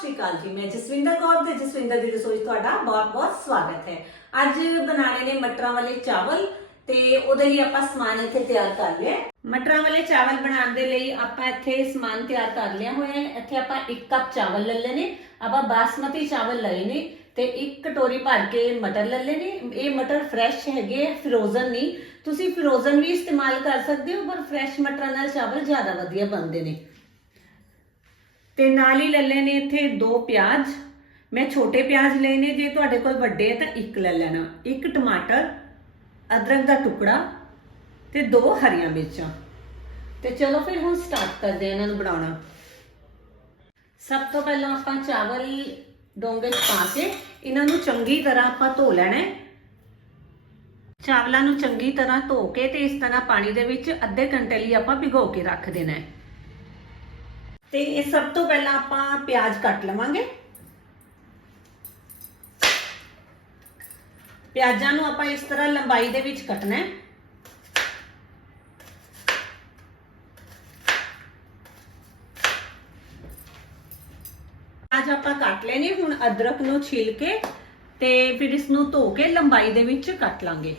ਸ਼੍ਰੀ ਅਕਾਲ ਜੀ, ਮੈਂ ਜਸਵਿੰਦਰ ਕੌਰ ਤੇ ਜਸਵਿੰਦਰ ਦੀ ਰਸੋਈ 'ਚ ਤੁਹਾਡਾ ਬਹੁਤ-ਬਹੁਤ ਸਵਾਗਤ ਹੈ। ਅੱਜ ਬਣਾਣੇ ਨੇ ਮਟਰਾਂ ਵਾਲੇ ਚਾਵਲ ਤੇ ਉਹਦੇ ਲਈ ਆਪਾਂ ਸਮਾਨ ਇੱਥੇ ਤਿਆਰ ਕਰ ਲਿਆ ਮਟਰਾਂ ਵਾਲੇ ਚਾਵਲ ਬਣਾਉਣ ਦੇ ਲਈ ਆਪਾਂ ਇੱਥੇ ਸਮਾਨ ਤਿਆਰ ਕਰ ਲਿਆ ਹੋਇਆ ਹੈ। ਇੱਥੇ ਆਪਾਂ 1 ਕੱਪ ਚਾਵਲ ਲੈ ਲਏ ਨੇ, ਆਪਾਂ ਬਾਸਮਤੀ ਚਾਵਲ ਲਏ ਨੇ ਤੇ ਇੱਕ ਕਟੋਰੀ ਭਰ ਕੇ ਮਟਰ ਲੈ ਲਏ ਨੇ। ਇਹ ਮਟਰ ਫਰੈਸ਼ ਹੈਗੇ ਫਰੋਜ਼ਨ ਨਹੀਂ। ਤੁਸੀਂ ਫਰੋਜ਼ਨ ਵੀ ਇਸਤੇਮਾਲ ਕਰ ਸਕਦੇ ਹੋ, ਪਰ ਫਰੈਸ਼ ਮਟਰਾਂ ਨਾਲ ਚਾਵਲ ਜ਼ਿਆਦਾ ਵਧੀਆ ਬਣਦੇ ਨੇ। ਤੇ ਨਾਲ ਹੀ ਲੈ ਲਏ ਨੇ ਇੱਥੇ ਦੋ ਪਿਆਜ਼। ਮੈਂ ਛੋਟੇ ਪਿਆਜ਼ ਲਏ ਨੇ, ਜੇ ਤੁਹਾਡੇ ਕੋਲ ਵੱਡੇ ਹੈ ਤਾਂ ਇੱਕ ਲੈ ਲੈਣਾ। ਇੱਕ ਟਮਾਟਰ, ਅਦਰਕ ਦਾ ਟੁਕੜਾ ਤੇ ਦੋ ਹਰੀਆਂ ਮਿਰਚਾਂ। ਤੇ ਚਲੋ ਫਿਰ ਹੁਣ ਸਟਾਰਟ ਕਰਦੇ ਹਾਂ ਇਹਨਾਂ ਨੂੰ ਬਣਾਉਣਾ। ਸਭ ਤੋਂ ਪਹਿਲਾਂ ਆਪਾਂ ਚਾਵਲ ਡੋਂਗੇ 'ਚ ਪਾ ਕੇ ਇਹਨਾਂ ਨੂੰ ਚੰਗੀ ਤਰ੍ਹਾਂ ਆਪਾਂ ਧੋ ਲੈਣਾ ਹੈ। ਚਾਵਲਾਂ ਨੂੰ ਚੰਗੀ ਤਰ੍ਹਾਂ ਧੋ ਕੇ ਤੇ ਇਸ ਤਰ੍ਹਾਂ ਪਾਣੀ ਦੇ ਵਿੱਚ ਅੱਧੇ ਘੰਟੇ ਲਈ ਆਪਾਂ ਭਿਗੋ ਕੇ ਰੱਖ ਦੇਣਾ ਹੈ। ਤੇ ਇਹ ਸਭ ਤੋਂ ਪਹਿਲਾਂ ਆਪਾਂ ਪਿਆਜ਼ ਕੱਟ ਲਵਾਂਗੇ। ਪਿਆਜ਼ਾਂ ਨੂੰ ਆਪਾਂ ਇਸ ਤਰ੍ਹਾਂ ਲੰਬਾਈ ਦੇ ਵਿੱਚ ਕੱਟਣਾ ਹੈ। ਪਿਆਜ਼ ਆਪਾਂ ਕੱਟ ਲੈਣੇ, ਹੁਣ ਅਦਰਕ ਨੂੰ ਛਿਲ ਕੇ ਤੇ ਫਿਰ ਇਸ ਨੂੰ ਧੋ ਕੇ ਲੰਬਾਈ ਦੇ ਵਿੱਚ ਕੱਟ ਲਾਂਗੇ।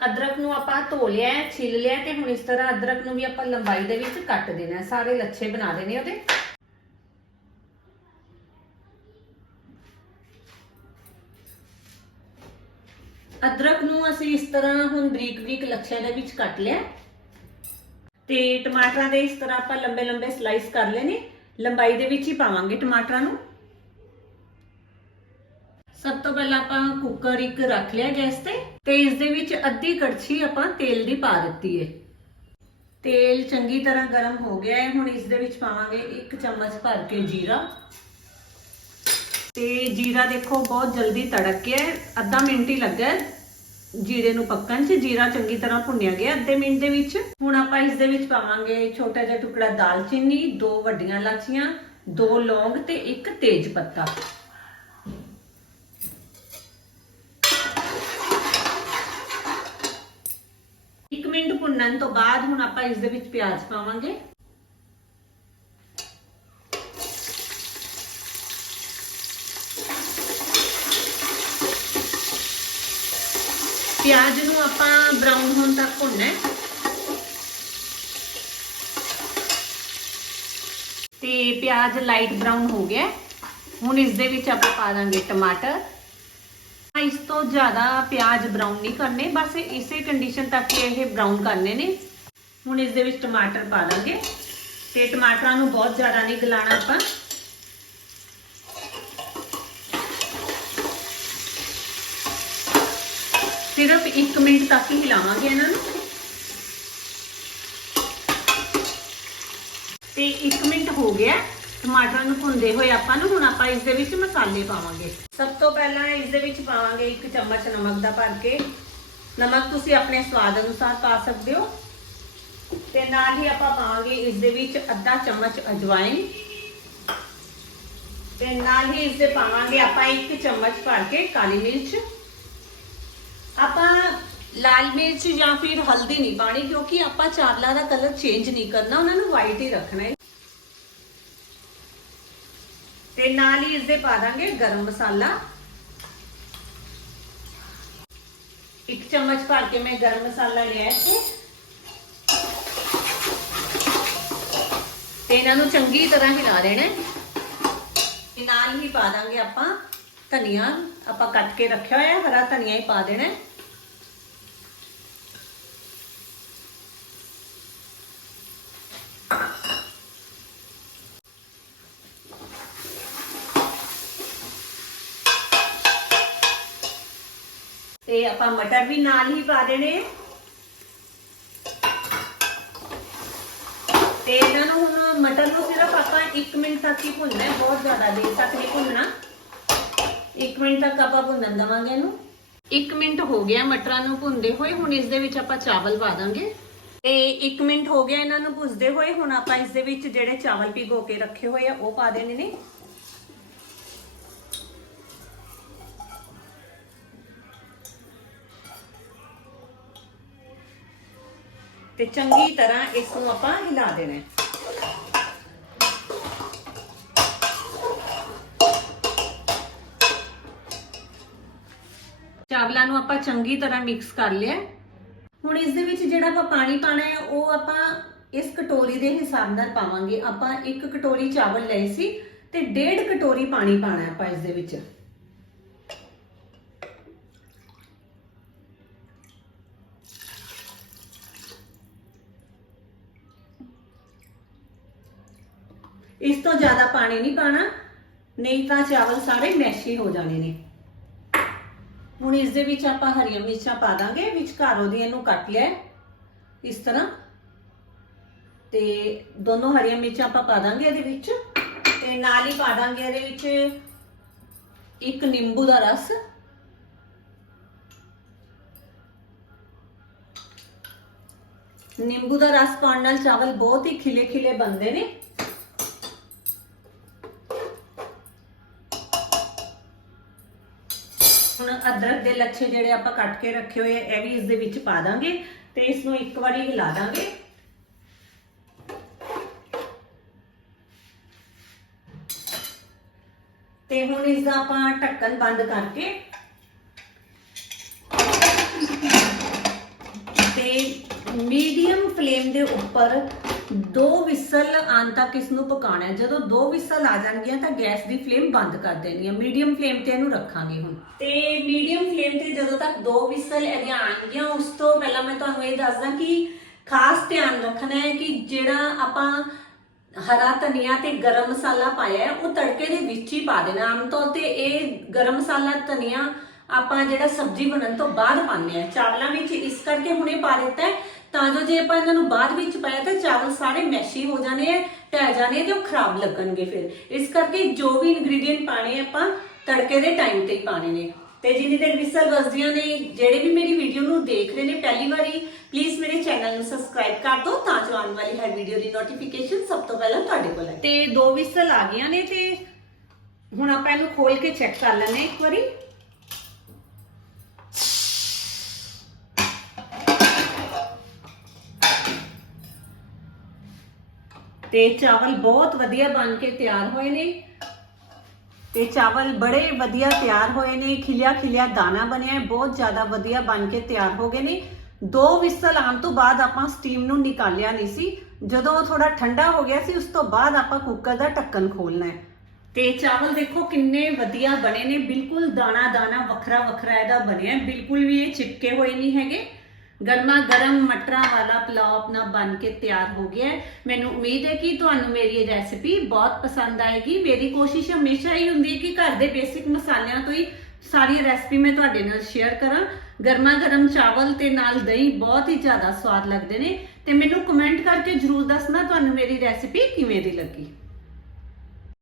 ਅਦਰਕ ਨੂੰ ਆਪਾਂ ਧੋ ਲਿਆ ਹੈ, ਛਿਲ ਲਿਆ ਤੇ ਹੁਣ ਇਸ ਤਰ੍ਹਾਂ ਅਦਰਕ ਨੂੰ ਵੀ ਆਪਾਂ ਲੰਬਾਈ ਦੇ ਵਿੱਚ ਕੱਟ ਦੇਣਾ ਹੈ। ਸਾਰੇ ਲੱਛੇ ਬਣਾ ਦੇਣੇ ਉਹਦੇ। ਅਦਰਕ ਨੂੰ ਅਸੀਂ ਇਸ ਤਰ੍ਹਾਂ ਹੁਣ ਬਰੀਕ ਬਰੀਕ ਲੱਛਿਆਂ ਦੇ ਵਿੱਚ ਕੱਟ ਲਿਆ ਤੇ ਟਮਾਟਰਾਂ ਦੇ ਇਸ ਤਰ੍ਹਾਂ ਆਪਾਂ ਲੰਬੇ ਲੰਬੇ ਸਲਾਈਸ ਕਰ ਲੈਣੇ। ਲੰਬਾਈ ਦੇ ਵਿੱਚ ਹੀ ਪਾਵਾਂਗੇ ਟਮਾਟਰਾਂ ਨੂੰ। ਸਭ ਤੋਂ ਪਹਿਲਾਂ ਆਪਾਂ ਕੁੱਕਰ ਇੱਕ ਰੱਖ ਲਿਆ ਗੈਸ ਤੇ ਤੇ ਇਸ ਦੇ ਵਿੱਚ ਅੱਧੀ ਕੜਛੀ ਆਪਾਂ ਤੇਲ ਦੀ ਪਾ ਦਿੱਤੀ ਹੈ ਤੇਲ ਚੰਗੀ ਤਰ੍ਹਾਂ ਗਰਮ ਹੋ ਗਿਆ ਹੈ ਹੁਣ ਇਸ ਦੇ ਵਿੱਚ ਪਾਵਾਂਗੇ ਇੱਕ ਚਮਚ ਭਰ ਕੇ ਜੀਰਾ। ਤੇ ਜੀਰਾ ਦੇਖੋ ਬਹੁਤ ਜਲਦੀ ਤੜਕ ਗਿਆ ਹੈ ਅੱਧਾ ਮਿੰਟ ਹੀ ਲੱਗਾ ਜੀਰੇ ਨੂੰ ਪੱਕਣ 'ਚ, ਜੀਰਾ ਚੰਗੀ ਤਰ੍ਹਾਂ ਭੁੰਨਿਆ ਗਿਆ ਅੱਧੇ ਮਿੰਟ ਦੇ ਵਿੱਚ। ਹੁਣ ਆਪਾਂ ਇਸ ਦੇ ਵਿੱਚ ਪਾਵਾਂਗੇ ਛੋਟਾ ਜਿਹਾ ਟੁਕੜਾ ਦਾਲਚੀਨੀ, ਦੋ ਵੱਡੀਆਂ ਇਲਾਚੀਆਂ, ਦੋ ਲੌਂਗ ਤੇ ਇੱਕ ਤੇਜ ਪੱਤਾ ਇੱਕ ਮਿੰਟ ਭੁੰਨਣ ਤੋਂ ਬਾਅਦ ਹੁਣ ਆਪਾਂ ਇਸ ਦੇ ਵਿੱਚ ਪਿਆਜ਼ ਪਾਵਾਂਗੇ। ਪਿਆਜ਼ ਨੂੰ ਆਪਾਂ ਬਰਾਊਨ ਹੋਣ ਤੱਕ ਭੁੰਨਣਾ ਹੈ। ਤੇ ਪਿਆਜ਼ ਲਾਈਟ ਬਰਾਊਨ ਹੋ ਗਿਆ ਹੁਣ ਇਸ ਦੇ ਵਿੱਚ ਆਪਾਂ ਪਾ ਦਾਂਗੇ ਟਮਾਟਰ। ਇਸ ਤੋਂ ਜ਼ਿਆਦਾ ਪਿਆਜ਼ ਬਰਾਊਨ ਨਹੀਂ ਕਰਨੇ, ਬਸ ਇਸੇ ਕੰਡੀਸ਼ਨ ਤੱਕ ਇਹ ਬਰਾਊਨ ਕਰਨੇ ਨੇ। ਹੁਣ ਇਸ ਦੇ ਵਿੱਚ ਟਮਾਟਰ ਪਾ ਦਾਂਗੇ। ਤੇ ਟਮਾਟਰਾਂ ਨੂੰ ਬਹੁਤ ਜ਼ਿਆਦਾ ਨਹੀਂ ਗਲਾਣਾ ਆਪਾਂ। ਸਿਰਫ 1 ਮਿੰਟ ਤੱਕ ਹੀ ਹਿਲਾਵਾਂਗੇ ਇਹਨਾਂ ਨੂੰ। ਤੇ 1 ਮਿੰਟ ਹੋ ਗਿਆ। ਟਮਾਟਰਾਂ ਨੂੰ ਭੁੰਨਦੇ ਹੋਏ ਆਪਾਂ ਨੂੰ ਹੁਣ ਆਪਾਂ ਇਸ ਦੇ ਵਿੱਚ ਮਸਾਲੇ ਪਾਵਾਂਗੇ। ਸਭ ਤੋਂ ਪਹਿਲਾਂ ਇਸ ਦੇ ਵਿੱਚ ਪਾਵਾਂਗੇ 1 ਚਮਚ ਨਮਕ ਦਾ ਭਰ ਕੇ। ਨਮਕ ਤੁਸੀਂ ਆਪਣੇ ਸਵਾਦ ਅਨੁਸਾਰ ਪਾ ਸਕਦੇ ਹੋ। ਤੇ ਨਾਲ ਹੀ ਆਪਾਂ ਪਾਵਾਂਗੇ ਇਸ ਦੇ ਵਿੱਚ ਅੱਧਾ ਚਮਚ ਅਜਵਾਇਨ ਤੇ ਨਾਲ ਹੀ ਇਸ ਦੇ ਪਾਵਾਂਗੇ ਆਪਾਂ 1 ਚਮਚ ਭਰ ਕੇ ਕਾਲੀ ਮਿਰਚ। ਆਪਾਂ ਲਾਲ ਮਿਰਚ ਜਾਂ ਫਿਰ ਹਲਦੀ ਨਹੀਂ ਪਾਣੀ ਕਿਉਂਕਿ ਆਪਾਂ ਚਾਵਲਾਂ ਦਾ ਕਲਰ ਚੇਂਜ ਨਹੀਂ ਕਰਨਾ, ਉਹਨਾਂ ਨੂੰ ਵਾਈਟ ਹੀ ਰੱਖਣਾ ਹੈ ਤੇ ਨਾਲ ਹੀ ਇਸ ਦੇ ਪਾ ਦਾਂਗੇ ਗਰਮ ਮਸਾਲਾ। ਇੱਕ ਚਮਚ ਭਰ ਕੇ ਮੈਂ ਗਰਮ ਮਸਾਲਾ ਲਿਆ ਇੱਥੇ। ਤੇ ਇਹਨਾਂ ਨੂੰ ਚੰਗੀ ਤਰ੍ਹਾਂ ਹਿਲਾ ਦੇਣਾ ਤੇ ਨਾਲ ਹੀ ਪਾ ਦਾਂਗੇ ਆਪਾਂ ਧਨੀਆ। ਆਪਾਂ ਕੱਟ ਕੇ ਰੱਖਿਆ ਹੋਇਆ ਹੈ, ਹਰਾ ਧਨੀਆ ਹੀ ਪਾ ਦੇਣਾ ਤੇ ਆਪਾਂ ਮਟਰ ਵੀ ਨਾਲ ਹੀ ਪਾ ਦੇਣੇ। ਤੇ ਇਹਨਾਂ ਨੂੰ ਹੁਣ ਮਟਰ ਨੂੰ ਸਿਰਫ ਆਪਾਂ 1 ਮਿੰਟ ਤੱਕ ਹੀ ਭੁੰਨਣਾ ਹੈ, ਬਹੁਤ ਜ਼ਿਆਦਾ ਦੇਰ ਤੱਕ ਨਹੀਂ ਭੁੰਨਣਾ। 1 ਮਿੰਟ ਤੱਕ ਆਪਾਂ ਭੁੰਨਣ ਦਵਾਂਗੇ ਇਹਨੂੰ। 1 ਮਿੰਟ ਹੋ ਗਿਆ ਮਟਰਾਂ ਨੂੰ ਭੁੰਨਦੇ ਹੋਏ, ਹੁਣ ਇਸ ਦੇ ਵਿੱਚ ਆਪਾਂ ਚਾਵਲ ਪਾ ਦਾਂਗੇ। ਤੇ 1 ਮਿੰਟ ਹੋ ਗਿਆ ਇਹਨਾਂ ਨੂੰ ਭੁੱਜਦੇ ਹੋਏ, ਹੁਣ ਆਪਾਂ ਇਸ ਦੇ ਵਿੱਚ ਜਿਹੜੇ ਚਾਵਲ ਭਿਗੋ ਕੇ ਰੱਖੇ ਹੋਏ ਆ, ਉਹ ਪਾ ਦੇਣੇ ਨੇ। ਤੇ ਚੰਗੀ ਤਰ੍ਹਾਂ ਇਸ ਨੂੰ ਆਪਾਂ ਹਿਲਾ ਦੇਣਾ ਚਾਵਲਾਂ ਨੂੰ ਆਪਾਂ ਚੰਗੀ ਤਰ੍ਹਾਂ ਮਿਕਸ ਕਰ ਲਿਆ ਹੁਣ ਇਸ ਦੇ ਵਿੱਚ ਜਿਹੜਾ ਆਪਾਂ ਪਾਣੀ ਪਾਣਾ ਹੈ, ਉਹ ਆਪਾਂ ਇਸ ਕਟੋਰੀ ਦੇ ਹਿਸਾਬ ਨਾਲ ਪਾਵਾਂਗੇ। ਆਪਾਂ ਇੱਕ ਕਟੋਰੀ ਚਾਵਲ ਲਏ ਸੀ ਤੇ ਡੇਢ ਕਟੋਰੀ ਪਾਣੀ ਪਾਣਾ ਹੈ ਆਪਾਂ ਇਸ ਦੇ ਵਿੱਚ। ਇਸ ਤੋਂ ਜ਼ਿਆਦਾ ਪਾਣੀ ਨਹੀਂ ਪਾਣਾ, ਨਹੀਂ ਤਾਂ ਚਾਵਲ ਸਾਰੇ ਮੈਸ਼ੀ ਹੋ ਜਾਣੇ ਨੇ। ਹੁਣ ਇਸ ਦੇ ਵਿੱਚ ਆਪਾਂ ਹਰੀਆਂ ਮਿਰਚਾਂ ਪਾ ਦਾਂਗੇ ਵਿਚਕਾਰੋਂ ਦੀ ਇਹਨੂੰ ਕੱਟ ਲਿਆ। ਇਸ ਤਰ੍ਹਾਂ। ਤੇ ਦੋਨੋਂ ਹਰੀਆਂ ਮਿਰਚਾਂ ਆਪਾਂ ਪਾ ਦਾਂਗੇ ਇਹਦੇ ਵਿੱਚ। ਤੇ ਨਾਲ ਹੀ ਪਾ ਦਾਂਗੇ ਇਹਦੇ ਵਿੱਚ ਇੱਕ ਨਿੰਬੂ ਦਾ ਰਸ। ਨਿੰਬੂ ਦਾ ਰਸ ਪਾਉਣ ਨਾਲ ਚਾਵਲ ਬਹੁਤ ਹੀ ਖਿਲੇ ਖਿਲੇ ਬਣਦੇ ਨੇ। ਹੁਣ ਅਦਰਕ ਦੇ ਲੱਛੇ ਜਿਹੜੇ ਆਪਾਂ ਕੱਟ ਕੇ ਰੱਖੇ ਹੋਏ ਇਹ ਵੀ ਇਸ ਦੇ ਵਿੱਚ ਪਾ ਦਾਂਗੇ ਤੇ ਇਸ ਨੂੰ ਇੱਕ ਵਾਰੀ ਹਿਲਾ ਦਾਂਗੇ। ਤੇ ਹੁਣ ਇਸ ਦਾ ਆਪਾਂ ਢੱਕਣ ਬੰਦ ਕਰਕੇ ਤੇ ਮੀਡੀਅਮ ਫਲੇਮ ਦੇ ਉੱਪਰ ਦੋ ਵਿਸਲ ਆਉਣ ਤੱਕ ਇਸ ਨੂੰ ਪਕਾਉਣਾ ਹੈ। ਜਦੋਂ ਦੋ ਵਿਸਲ ਆ ਜਾਣਗੀਆਂ ਤਾਂ ਗੈਸ ਦੀ ਫਲੇਮ ਬੰਦ ਕਰ ਦੇਣੀ ਹੈ। ਮੀਡੀਅਮ ਫਲੇਮ ਤੇ ਇਹਨੂੰ ਰੱਖਾਂਗੇ ਹੁਣ। ਤੇ ਮੀਡੀਅਮ ਫਲੇਮ ਤੇ ਜਦੋਂ ਤੱਕ ਦੋ ਵਿਸਲ ਇਹਦੀਆਂ ਆਣਗੀਆਂ ਉਸ ਤੋਂ ਪਹਿਲਾਂ ਮੈਂ ਤੁਹਾਨੂੰ ਇਹ ਦੱਸਦਾ ਕਿ ਖਾਸ ਧਿਆਨ ਰੱਖਣਾ ਹੈ ਕਿ ਜਿਹੜਾ ਆਪਾਂ ਹਰਾ ਧਨੀਆ ਤੇ ਗਰਮ ਮਸਾਲਾ ਪਾਇਆ ਹੈ, ਉਹ ਤੜਕੇ ਦੇ ਵਿੱਚ ਹੀ ਪਾ ਦੇਣਾ। ਆਮ ਤੌਰ ਤੇ ਇਹ ਗਰਮ ਮਸਾਲਾ ਧਨੀਆ ਆਪਾਂ ਜਿਹੜਾ ਸਬਜ਼ੀ ਬਣਨ ਤੋਂ ਬਾਅਦ ਪਾਉਂਦੇ ਆ ਚਾਵਲਾਂ ਵਿੱਚ ਇਸ ਕਰਕੇ ਹੁਣੇ ਪਾ ਦਿੱਤਾ ਹੈ ਤਾਂ ਜੋ ਜੇ ਆਪਾਂ ਇਹਨਾਂ ਨੂੰ ਬਾਅਦ ਵਿੱਚ ਪਾਇਆ ਤਾਂ ਚਾਵਲ ਸਾਰੇ ਮੈਸ਼ੀ ਹੋ ਜਾਣੇ ਆ ਟਹਿ ਜਾਣੇ ਤੇ ਉਹ ਖਰਾਬ ਲੱਗਣਗੇ ਫਿਰ। ਇਸ ਕਰਕੇ ਜੋ ਵੀ ਇਨਗਰੀਡੀਅੰਟ ਪਾਣੇ ਆਪਾਂ ਤੜਕੇ ਦੇ ਟਾਈਮ ਤੇ ਹੀ ਪਾਣੇ ਨੇ। ਤੇ ਜਿੰਨੀ ਦੇਰ ਵਿਸਲ ਵਜਦੀਆਂ ਨੇ, ਜਿਹੜੇ ਵੀ ਮੇਰੀ ਵੀਡੀਓ ਨੂੰ ਦੇਖ ਰਹੇ ਨੇ ਪਹਿਲੀ ਵਾਰੀ ਪਲੀਜ਼ ਮੇਰੇ ਚੈਨਲ ਨੂੰ ਸਬਸਕ੍ਰਾਈਬ ਕਰ ਦਿਓ ਤਾਂ ਜੋ ਆਉਣ ਵਾਲੀ ਹਰ ਵੀਡੀਓ ਦੀ ਨੋਟੀਫਿਕੇਸ਼ਨ ਸਭ ਤੋਂ ਪਹਿਲਾਂ ਤੁਹਾਡੇ ਕੋਲ ਆਏ। ਤੇ ਦੋ ਵਿਸਲ ਆ ਗਈਆਂ ਨੇ ਤੇ ਹੁਣ ਆਪਾਂ ਇਹਨੂੰ ਖੋਲ ਕੇ ਚੈੱਕ ਕਰ ਲੈਣੇ ਇੱਕ ਵਾਰੀ। ਤੇ ਚਾਵਲ ਬਹੁਤ ਵਧੀਆ ਬਣ ਕੇ ਤਿਆਰ ਹੋਏ ਨੇ। ਤੇ ਚਾਵਲ ਬੜੇ ਵਧੀਆ ਤਿਆਰ ਹੋਏ ਨੇ ਖਿਲਿਆ ਖਿਲਿਆ ਦਾਣਾ ਬਣਿਆ ਬਹੁਤ ਜ਼ਿਆਦਾ ਵਧੀਆ ਬਣ ਕੇ ਤਿਆਰ ਹੋ ਗਏ ਨੇ। ਦੋ ਵਿਸਲ ਆਉਣ ਤੋਂ ਬਾਅਦ ਆਪਾਂ ਸਟੀਮ ਨੂੰ ਨਿਕਾਲਿਆ ਨਹੀਂ ਸੀ। ਜਦੋਂ ਉਹ ਥੋੜਾ ਠੰਡਾ ਹੋ ਗਿਆ ਸੀ, ਉਸ ਤੋਂ ਬਾਅਦ ਆਪਾਂ ਕੁੱਕਰ ਦਾ ਢੱਕਣ ਖੋਲਣਾ ਹੈ। ਤੇ ਚਾਵਲ ਦੇਖੋ ਕਿੰਨੇ ਵਧੀਆ ਬਣੇ ਨੇ, ਬਿਲਕੁਲ ਦਾਣਾ ਦਾਣਾ ਵੱਖਰਾ ਵੱਖਰਾ ਇਹਦਾ ਬਣਿਆ ਬਿਲਕੁਲ ਵੀ ਇਹ ਚਿਪਕੇ ਹੋਏ ਨਹੀਂ ਹੈਗੇ। ਗਰਮਾ ਗਰਮ ਮਟਰਾਂ ਵਾਲਾ ਪੁਲਾਓ ਆਪਣਾ ਬਣ ਕੇ ਤਿਆਰ ਹੋ ਗਿਆ ਮੈਨੂੰ ਉਮੀਦ ਹੈ ਕਿ ਤੁਹਾਨੂੰ ਮੇਰੀ ਇਹ ਰੈਸਿਪੀ ਬਹੁਤ ਪਸੰਦ ਆਏਗੀ। ਮੇਰੀ ਕੋਸ਼ਿਸ਼ ਹਮੇਸ਼ਾ ਹੀ ਹੁੰਦੀ ਹੈ ਕਿ ਘਰ ਦੇ ਬੇਸਿਕ ਮਸਾਲਿਆਂ ਤੋਂ ਹੀ ਸਾਰੀ ਰੈਸਿਪੀ ਮੈਂ ਤੁਹਾਡੇ ਨਾਲ ਸ਼ੇਅਰ ਕਰਾਂ। ਗਰਮਾ ਗਰਮ ਚਾਵਲ ਤੇ ਨਾਲ ਦਹੀਂ ਬਹੁਤ ਹੀ ਜ਼ਿਆਦਾ ਸਵਾਦ ਲੱਗਦੇ ਨੇ। ਤੇ ਮੈਨੂੰ ਕਮੈਂਟ ਕਰਕੇ ਜਰੂਰ ਦੱਸਣਾ ਤੁਹਾਨੂੰ ਮੇਰੀ ਰੈਸਿਪੀ ਕਿਵੇਂ ਦੀ ਲੱਗੀ।